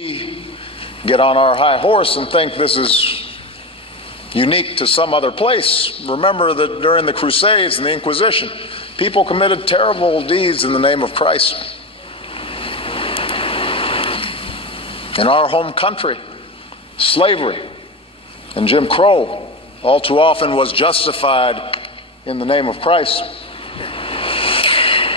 Get on our high horse and think this is unique to some other place. Remember that during the Crusades and the Inquisition, people committed terrible deeds in the name of Christ. In our home country, slavery and Jim Crow all too often was justified in the name of Christ.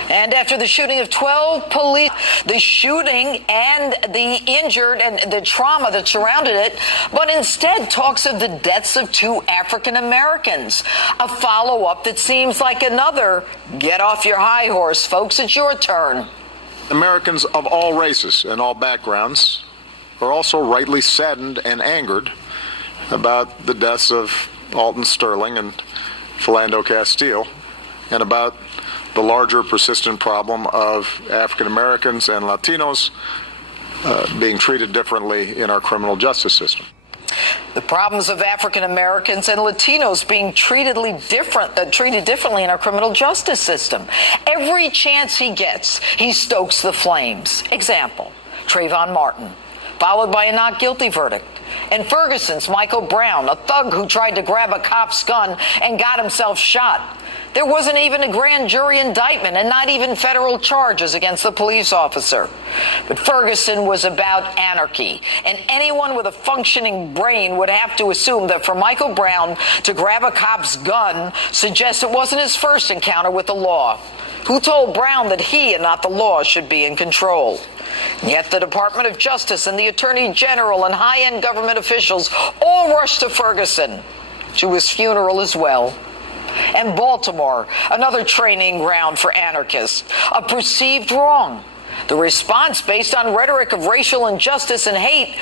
And after the shooting of 12 police, the shooting and the injured and the trauma that surrounded it, but instead talks of the deaths of 2 African Americans. A follow-up that seems like another get off your high horse, folks. It's your turn. Americans of all races and all backgrounds are also rightly saddened and angered about the deaths of Alton Sterling and Philando Castile, and about the larger persistent problem of African Americans and Latinos being treated differently in our criminal justice system. The problems of African Americans and Latinos being treated differently in our criminal justice system. Every chance he gets, he stokes the flames. Example, Trayvon Martin, followed by a not guilty verdict. In Ferguson's Michael Brown, a thug who tried to grab a cop's gun and got himself shot. There wasn't even a grand jury indictment and not even federal charges against the police officer. But Ferguson was about anarchy, and anyone with a functioning brain would have to assume that for Michael Brown to grab a cop's gun suggests it wasn't his first encounter with the law. Who told Brown that he and not the law should be in control? Yet the Department of Justice and the Attorney General and high-end government officials all rushed to Ferguson, to his funeral as well. And Baltimore, another training ground for anarchists, a perceived wrong. The response based on rhetoric of racial injustice and hate,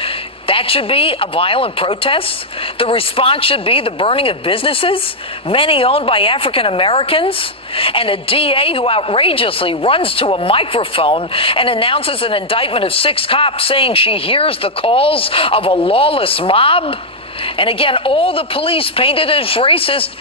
that should be a violent protest? The response should be the burning of businesses, many owned by African Americans, and a DA who outrageously runs to a microphone and announces an indictment of 6 cops saying she hears the calls of a lawless mob? And again, all the police painted as racist.